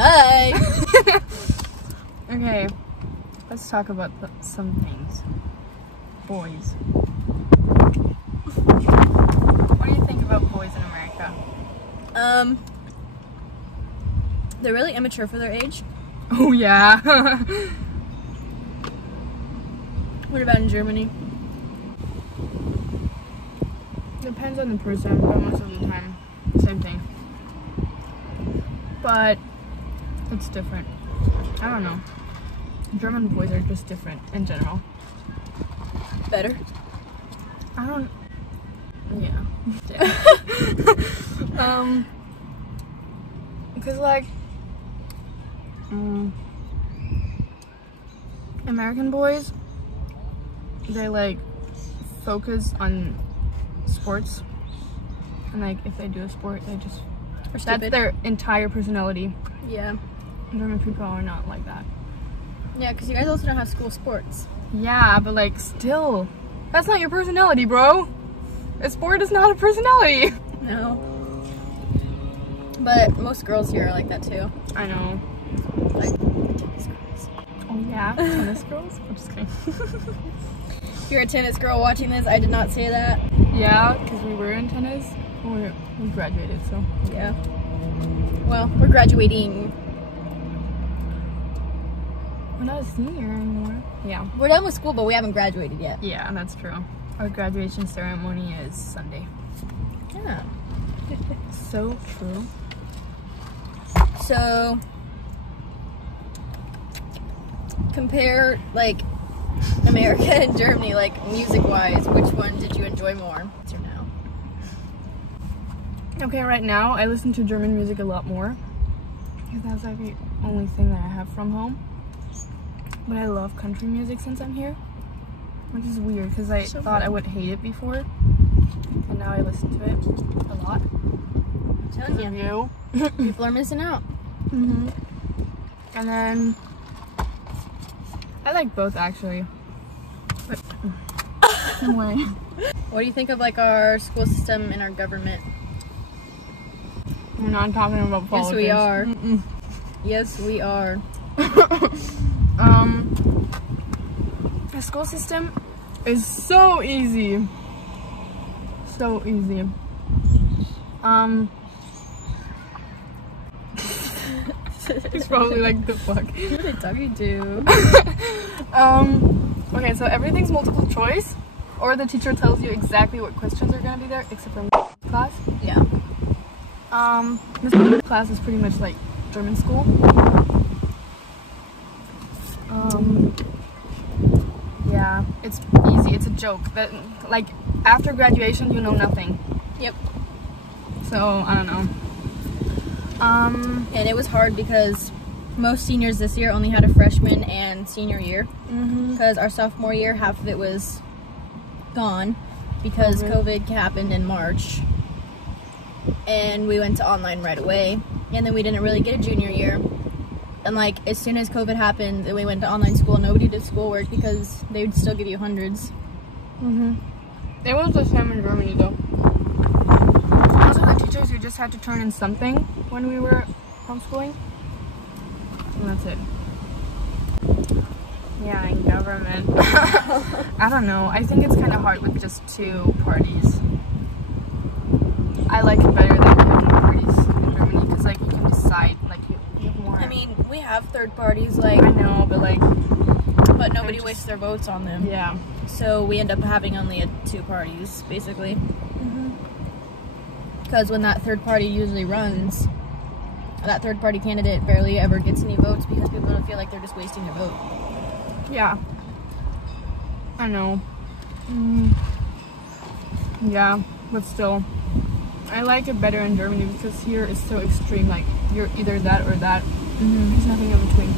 Hi! Okay, let's talk about some things. Boys. What do you think about boys in America? They're really immature for their age. Oh yeah. What about in Germany? Depends on the person, but most of the time, same thing. But it's different. I don't know. German boys are just different in general. Better? I don't. Yeah. Because like, American boys, they like focus on sports, and like if they do a sport, they just that's their entire personality. Yeah. German people are not like that. Yeah, because you guys also don't have school sports. Yeah, but like still, that's not your personality, bro. A sport is not a personality. No. But most girls here are like that too. I know. Like tennis girls. Oh yeah, tennis girls? I'm just kidding. If you're a tennis girl watching this, I did not say that. Yeah, because we were in tennis. We graduated, so. Yeah. Well, we're graduating. We're not a senior anymore. Yeah. We're done with school, but we haven't graduated yet. Yeah, that's true. Our graduation ceremony is Sunday. Yeah. So true. So, compare, like, America and Germany, like, music-wise, which one did you enjoy more? What's your now? Okay, right now, I listen to German music a lot more. Because that's, like, the only thing that I have from home. But I love country music since I'm here. Which is weird, because I thought I would hate it before. And now I listen to it a lot. I'm telling you. People are missing out. Mm-hmm. And then I like both actually. But what do you think of like our school system and our government? We're not talking about politics. Yes, we are. Yes, we are. The school system is so easy. So easy. It's probably like the fuck. Who are they talking to? Okay, so everything's multiple choice, or the teacher tells you exactly what questions are gonna be there, except for class. Yeah. This class is pretty much like German school. Yeah, it's easy. It's a joke. But like after graduation, you know nothing. Yep. So I don't know. And it was hard because most seniors this year only had a freshman and senior year. Because our sophomore year, half of it was gone because COVID happened in March. And we went to online right away. And then we didn't really get a junior year. And like as soon as COVID happened and we went to online school, nobody did schoolwork because they would still give you hundreds. It was the same in Germany though. Also the teachers, you just had to turn in something when we were homeschooling. And that's it. Yeah, in government. I don't know. I think it's kind of hard with just 2 parties. I like it better than having parties in Germany because like you can decide, like you have more. I mean, we have third parties, like I know, but like, but nobody wastes their votes on them. yeah. So we end up having only 2 parties, basically. Because when that third party usually runs, that third party candidate barely ever gets any votes because people don't feel like they're just wasting their vote. Yeah. I know. Yeah, but still. I like it better in Germany because here it's so extreme, like you're either that or that. There's nothing in between.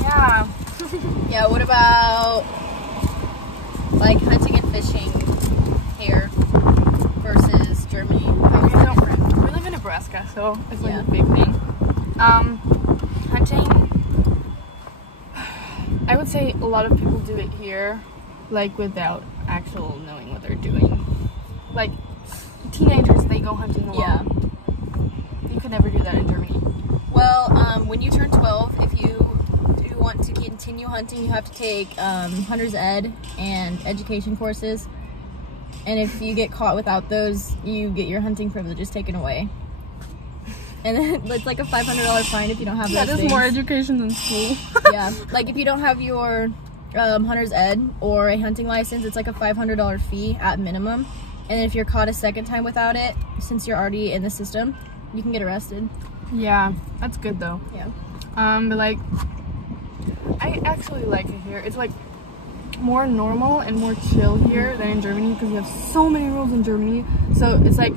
Yeah. Yeah, what about like hunting and fishing here versus Germany? How is it different? We live in Nebraska, so it's like a big thing. Hunting, I would say a lot of people do it here, like without actual knowing what they're doing. Like teenagers, they go hunting alone. Yeah. You could never do that in Germany. Well, when you turn 12, if you do want to continue hunting, you have to take hunter's ed and education courses. And if you get caught without those, you get your hunting privileges taken away. And then it's like a $500 fine if you don't have those That is more education than school. Yeah, like if you don't have your hunter's ed or a hunting license, it's like a $500 fee at minimum. And if you're caught a second time without it, since you're already in the system, you can get arrested. Yeah, that's good though. Yeah. But like, I actually like it here. It's like more normal and more chill here than in Germany because we have so many rules in Germany. So it's like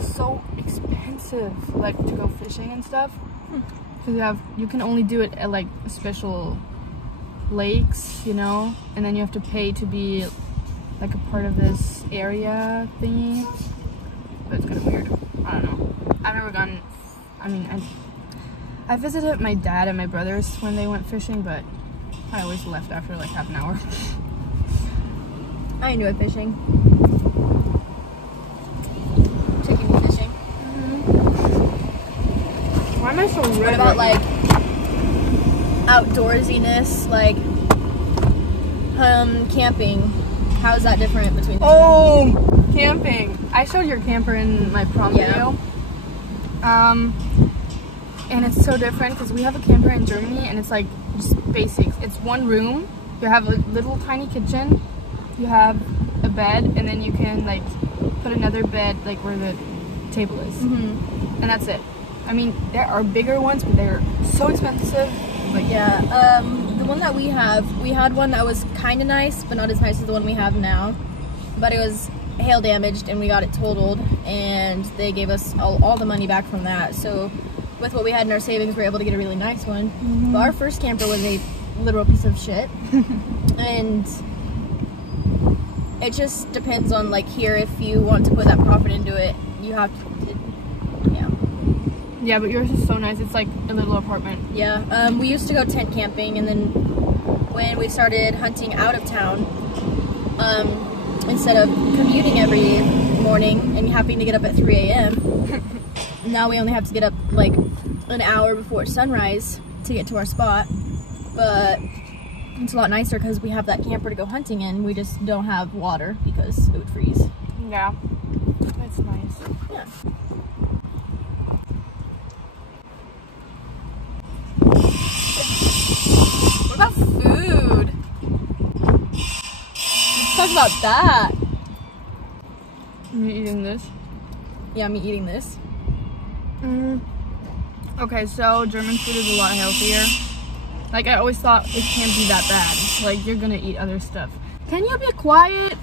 so expensive, like to go fishing and stuff. Because you can only do it at like special lakes, you know, and then you have to pay to be like a part of this area thingy. But it's kind of weird. I don't know. I've never gone. I mean, I visited my dad and my brothers when they went fishing, but I always left after like half an hour. I enjoy fishing. Taking me fishing. Why am I so red? What about like outdoorsiness, like camping? How is that different between the two? Camping. I showed your camper in my prom video. And it's so different because we have a camper in Germany and it's like just basics. It's one room. You have a little tiny kitchen. You have a bed, and then you can like put another bed like where the table is, and that's it. I mean, there are bigger ones, but they're so expensive. But yeah, the one that we had one that was kind of nice, but not as nice as the one we have now. But it was hail damaged, and we got it totaled, and they gave us all the money back from that. So with what we had in our savings, we were able to get a really nice one. But our first camper was a literal piece of shit. And it just depends on like here, if you want to put that profit into it, you have to, yeah. Yeah, but yours is so nice. It's like a little apartment. Yeah, we used to go tent camping, and then when we started hunting out of town, instead of commuting every morning and having to get up at 3 a.m., now we only have to get up like an hour before sunrise to get to our spot. But it's a lot nicer because we have that camper to go hunting in. We just don't have water because it would freeze. Yeah, that's nice. Yeah. What about food? Let's talk about that. Me eating this? Yeah, me eating this. Okay, so German food is a lot healthier. Like, I always thought it can't be that bad. Like, you're gonna eat other stuff. Can you be quiet?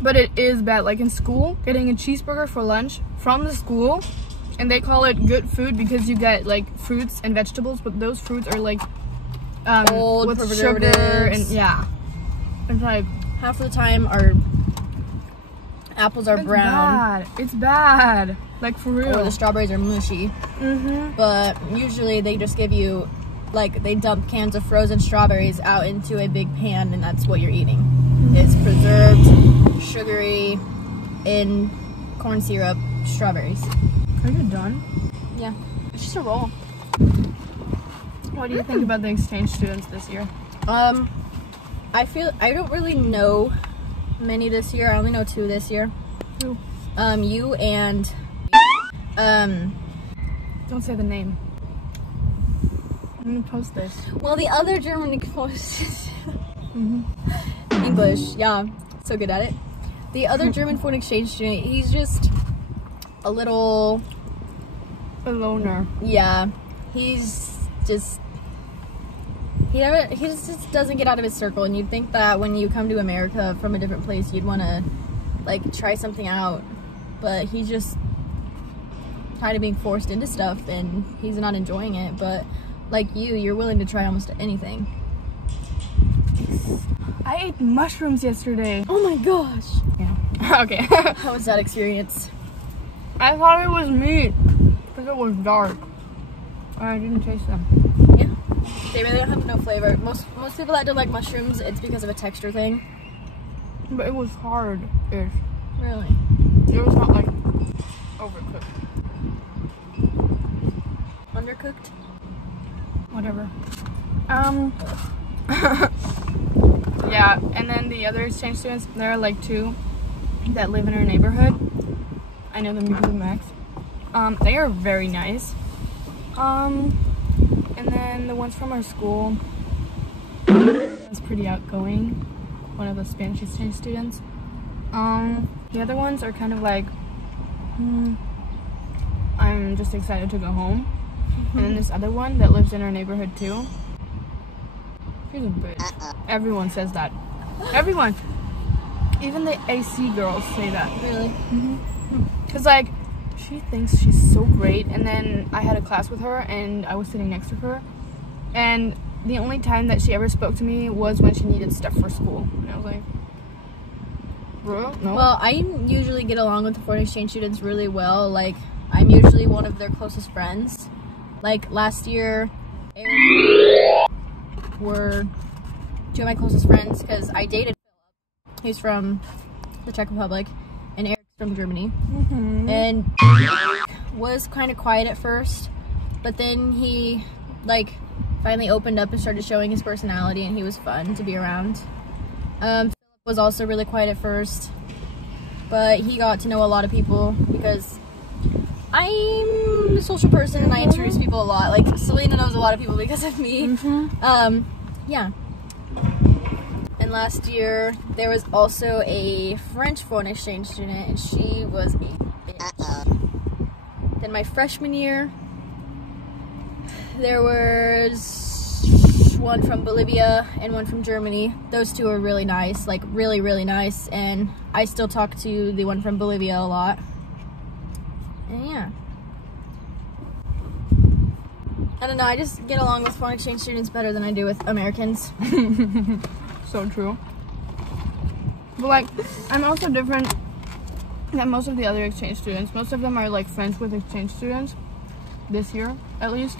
But it is bad. Like in school, getting a cheeseburger for lunch from the school, and they call it good food because you get like fruits and vegetables, but those fruits are like old, with sugar and yeah. It's like half of the time our apples are brown. Bad. It's bad. Like for real. Or the strawberries are mushy. But usually they just give you, like, they dump cans of frozen strawberries out into a big pan, and that's what you're eating. It's preserved, sugary, in corn syrup strawberries. Are you done? Yeah. It's just a roll. What do you think about the exchange students this year? I don't really know many this year. I only know 2 this year. Who? You and don't say the name. I'm gonna post this. Well, the other German English, yeah, so good at it. The other German foreign exchange student, he's just a little a loner. Yeah, he's just he just doesn't get out of his circle, and you'd think that when you come to America from a different place, you'd want to like try something out, but he's just kind of being forced into stuff, and he's not enjoying it. But like you're willing to try almost anything. I ate mushrooms yesterday. Oh my gosh. Yeah. Okay. How was that experience? I thought it was meat because it was dark. I didn't taste them. Yeah. They really don't have no flavor. Most people that don't like mushrooms, it's because of a texture thing. But it was hard-ish. Really? It was not like overcooked. Undercooked? Whatever. Yeah, and then the other exchange students, there are like 2 that live in our neighborhood. I know them because of Max. They are very nice. And then the ones from our school was pretty outgoing. One of the Spanish exchange students. The other ones are kind of like, I'm just excited to go home. And then this other one that lives in our neighborhood too. She's a bitch. Everyone says that. Everyone. Even the AC girls say that. Really? Because like, she thinks she's so great, and then I had a class with her and I was sitting next to her, and the only time that she ever spoke to me was when she needed stuff for school, and I was like, bro, no. Well, I usually get along with the foreign exchange students really well. Like, I'm usually one of their closest friends. Like last year, Eric were 2 of my closest friends because I dated Philip. He's from the Czech Republic, and Eric's from Germany. And was kind of quiet at first, but then he like finally opened up and started showing his personality, and he was fun to be around. Philip was also really quiet at first, but he got to know a lot of people because I'm a social person and I introduce people a lot. Like Selena knows a lot of people because of me. Yeah. And last year there was also a French foreign exchange student, and she was a bitch. Then my freshman year, there was one from Bolivia and one from Germany. Those 2 are really nice, like really, really nice, and I still talk to the one from Bolivia a lot. And yeah. I don't know, I just get along with foreign exchange students better than I do with Americans. So true. But like, I'm also different than most of the other exchange students. Most of them are like friends with exchange students, this year at least.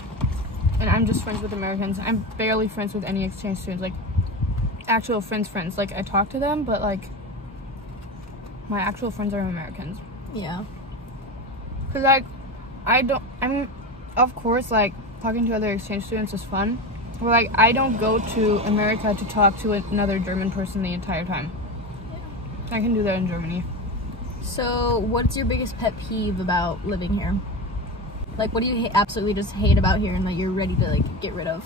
And I'm just friends with Americans. I'm barely friends with any exchange students, like actual friends. Like I talk to them, but like my actual friends are Americans. Yeah. Cause like, of course, like talking to other exchange students is fun. But like, I don't go to America to talk to another German person the entire time. I can do that in Germany. So, what's your biggest pet peeve about living here? Like, what do you absolutely just hate about here and that you're ready to like get rid of?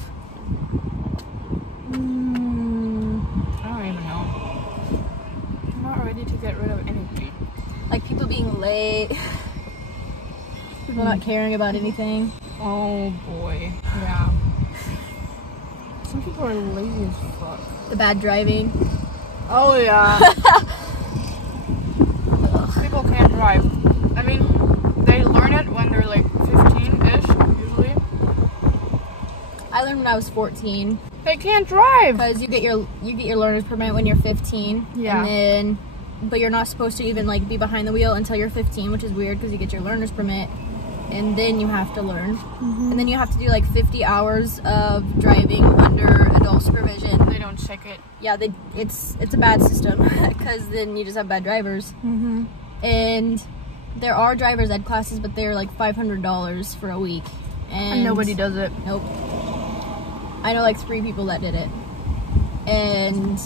I don't even know. I'm not ready to get rid of anything. Like people being late, people not caring about anything. Oh boy, yeah. Some people are lazy as fuck. The bad driving. Oh yeah. People can't drive. I mean, they learn it when they're like 15-ish, usually. I learned when I was 14. They can't drive! Because you get your learner's permit when you're 15. Yeah. And then, but you're not supposed to even like be behind the wheel until you're 15, which is weird because you get your learner's permit. And then you have to learn. And then you have to do like 50 hours of driving under adult supervision. They don't check it. Yeah, it's a bad system because then you just have bad drivers. And there are driver's ed classes, but they're like $500 for a week. And nobody does it. Nope. I know like 3 people that did it. And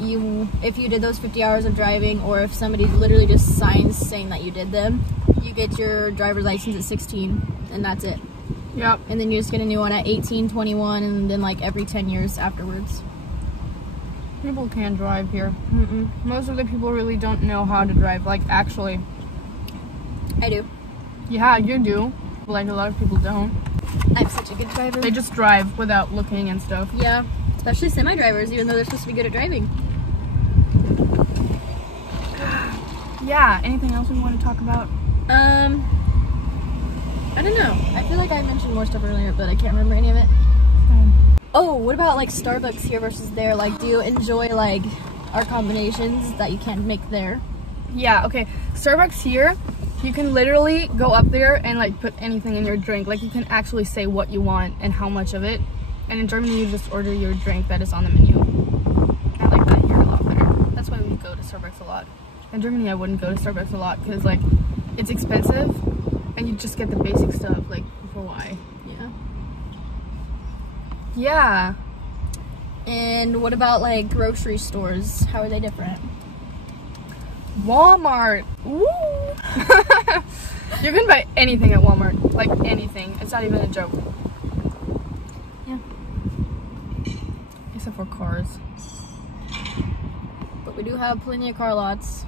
if you did those 50 hours of driving, or if somebody literally just signs saying that you did them, you get your driver's license at 16, and that's it. Yep. And then you just get a new one at 18, 21, and then like every 10 years afterwards. People can't drive here. Most of the people really don't know how to drive, like actually. I do. Yeah, you do. But like a lot of people don't. I'm such a good driver. They just drive without looking and stuff. Yeah, especially semi-drivers, even though they're supposed to be good at driving. Yeah, anything else we want to talk about? I don't know. I feel like I mentioned more stuff earlier, but I can't remember any of it. Oh, what about like Starbucks here versus there? Like, do you enjoy like our combinations that you can't make there? Yeah, okay. Starbucks here You can literally go up there and like put anything in your drink. Like you can actually say what you want and how much of it. And in Germany, you just order your drink that is on the menu. I like that here a lot better. That's why we go to Starbucks a lot. In Germany, I wouldn't go to Starbucks a lot because like it's expensive and you just get the basic stuff. Like for why? Yeah. Yeah. And what about like grocery stores? How are they different? Walmart. Woo! You can buy anything at Walmart. Like anything. It's not even a joke. Yeah. Except for cars. But we do have plenty of car lots.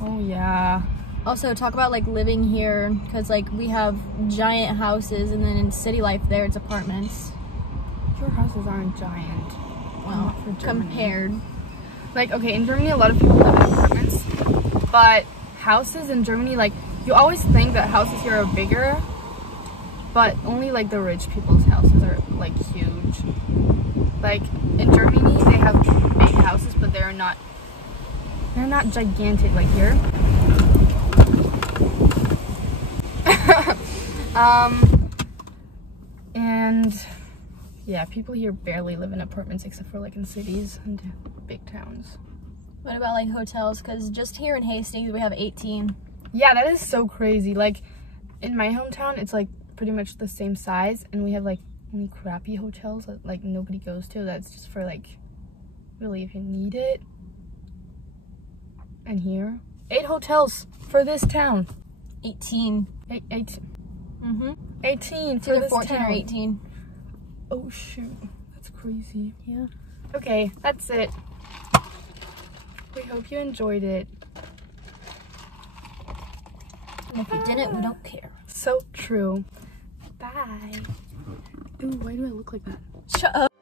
Oh yeah. Also, talk about like living here, because like we have giant houses, and then in city life there it's apartments. Your houses aren't giant. Well, compared. Like, okay, in Germany a lot of people live in apartments, but houses in Germany, like, you always think that houses here are bigger, but only like the rich people's houses are like huge. Like in Germany they have big houses, but they're not gigantic like here. And yeah, people here barely live in apartments except for like in cities and big towns. What about like hotels? Because just here in Hastings we have 18. Yeah, that is so crazy. Like in my hometown it's like pretty much the same size, and we have like only crappy hotels that like nobody goes to. That's just for like really if you need it. And here 8 hotels for this town. 18. 18. Mm-hmm. 18 It's for either this 14 town. or 18. Oh shoot, that's crazy. Yeah. Okay, that's it. We hope you enjoyed it. And if you didn't, we don't care. So true. Bye. Ooh, why do I look like that? Shut up.